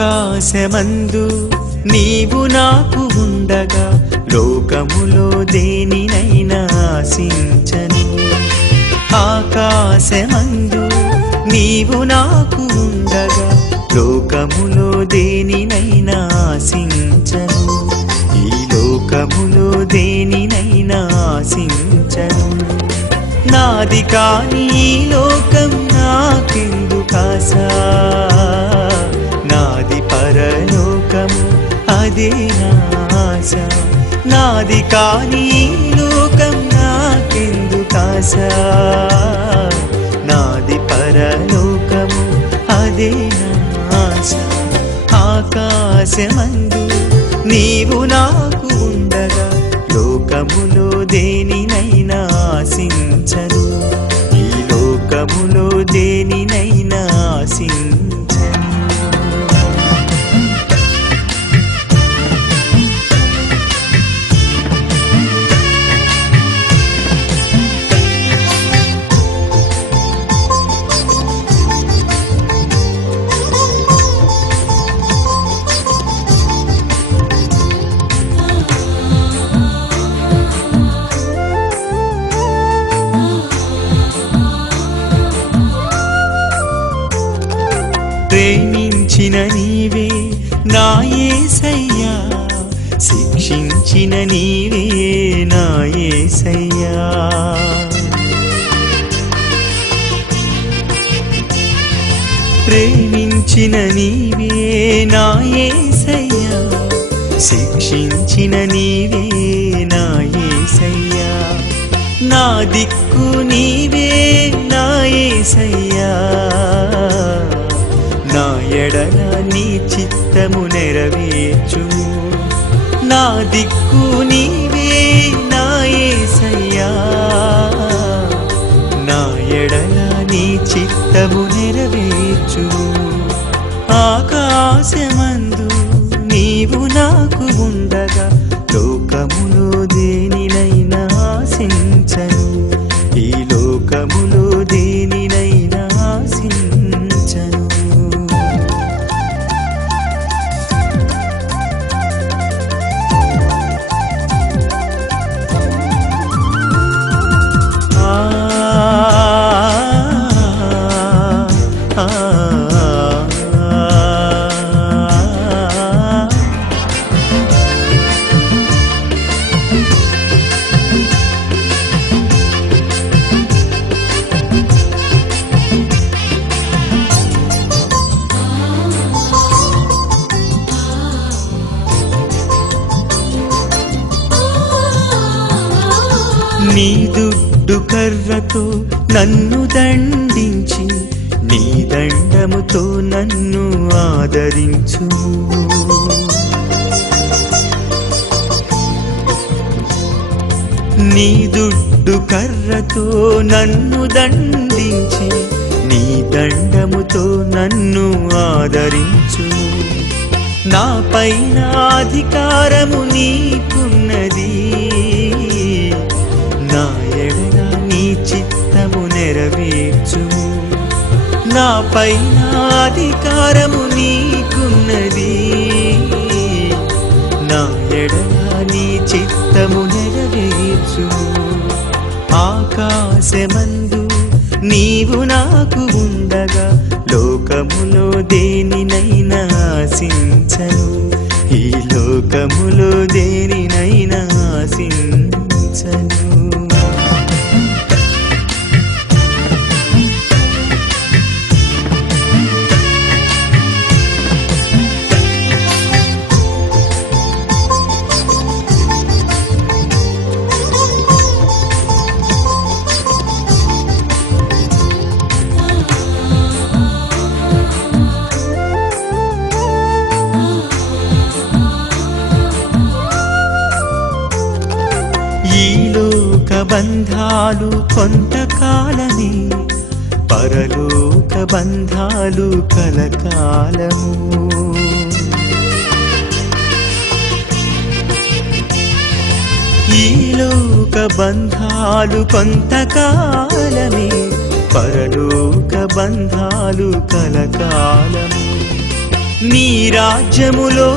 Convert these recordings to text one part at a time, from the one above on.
ఆకాశమందు నీవు నాకు ఉండగా లోకములో దేనినైనా ఆశించను. ఆకాశమందు నీవు నాకు ఉండగా లోకములో దేనినైనా ఆశించను. ఈ లోకములో దేనినైనా ఆశించను. నాది కాని ఈ లోకం నాకెందుకాశా, నాది పరలోకము అదే నా ఆశ. నాది కాని ఈ లోకం నాకెందుకాశా, నాది పరలోకము అదే నా ఆశ. ఆకాశమందు నీవు నాకు ఉండగా లోకములో దేనినైనా ఆశించను. ఈ లోకములో దేనినైనా ఆశించను. ప్రేమించిన నీవే నా యేసయ్యా, శిక్షించిన నీవే నా యేసయ్యా. ప్రేమించిన నీవే నా యేసయ్యా, శిక్షించిన నీవే నా యేసయ్యా. నా దిక్కు నీవే నా యేసయ్యా, నా ఎడల నీ చిత్తము నెరవేర్చుము. నా దిక్కు నీవే నా యేసయ్యా, నా ఎడల నీ చిత్తము నెరవేర్చుము. ఆకాశమందు నీవు నాకు ఉండగా లోకములో దేనినైనా ఆశించను. ఈ లోకములో దేనినైనా ఆశించను. నీ దుడ్డు కర్రతో నన్ను దండించి నీ దండముతో నన్ను ఆదరించు. నీ దుడ్డు కర్రతో నన్ను దండించి నీ దండముతో నన్ను ఆదరించు. నా పైన అధికారము నీకున్నది, నా ఎడల నీ చిత్తము నెరవేర్చుము. నా పైన అధికారము నీకున్నది, నా ఎడల నీ చిత్తము నెరవేర్చుము. ఆకాశమందు నీవు నాకు ఉండగా లోకములో దేనినైనా ఆశించను. ఈ లోకములో దేనినైనా ఆశించను. ఈ లోక బంధాలు కొంతకాలమే, పరలోక బంధాలు కలకాలము. ఈ లోక బంధాలు కొంతకాలమే, పరలోక బంధాలు కలకాలము. నీ రాజ్యములో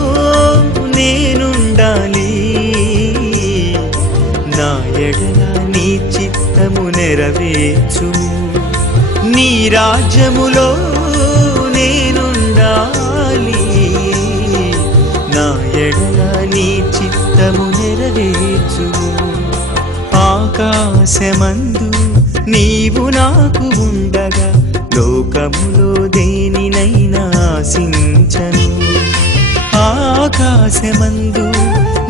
నేనుండాలి, నా ఎడల నీ చిత్తము నెరవేర్చుము. నీ రాజ్యములో నేనుండాలి, నా ఎడల నీ చిత్తము నెరవేర్చుము. ఆకాశమందు నీవు నాకు ఉండగా లోకములో దేనినైనా ఆశించను. ఆకాశమందు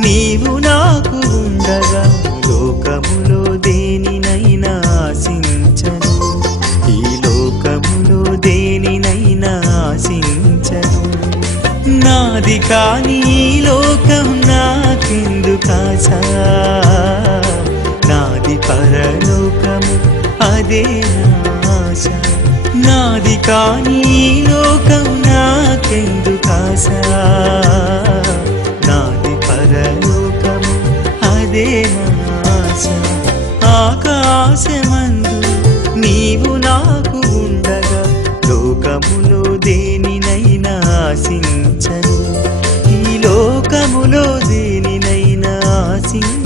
నీవు నాకు ఉండగా లోకములో దేనినైనా ఆశించను. ఈ లోకములో దేనినైనా ఆశించను. నాది కాని ఈ లోకం నాకెందుకాశా, నాది పరలోకము అదే నా ఆశ. నాది కాని ఈ లోకం నాకెందుకాశా, నాది పరలోకము అదే నా ఆశ. ఆకాశమందు నీవు నాకు ఉండగా లోకములో దేనినైనా ఆశించను. ఈ లోకములో దేనినైనా ఆశించను.